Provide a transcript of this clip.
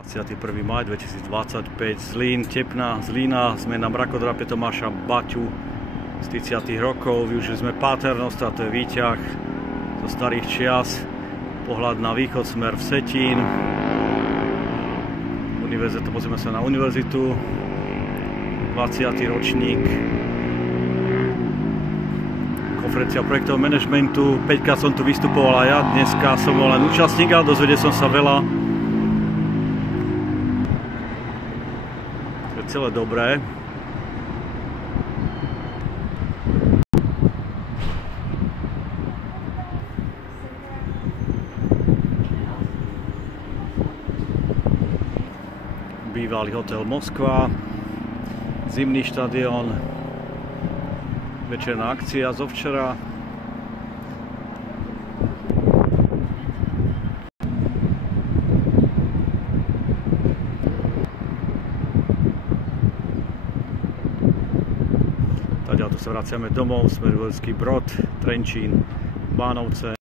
21. maj 2025, Zlín, Tepna, Zlína, sme na mrakodrape Tomáša Baťu z 30. rokov, využili sme páternosť, a to je výťah zo starých čias, pohľad na východ, smer Vsetín, pozrieme sa na univerzitu, 20. ročník, konferencia projektového manažmentu, 5-krát som tu vystupoval aj ja, dneska som bol len účastník a dozvedel som sa veľa. To je celé dobré. Bývalý hotel Moskva, zimný štadión, večerná akcia zo včera. Taďalto sa vraciame domov, smer Uherský Brod, Trenčín, Bánovce.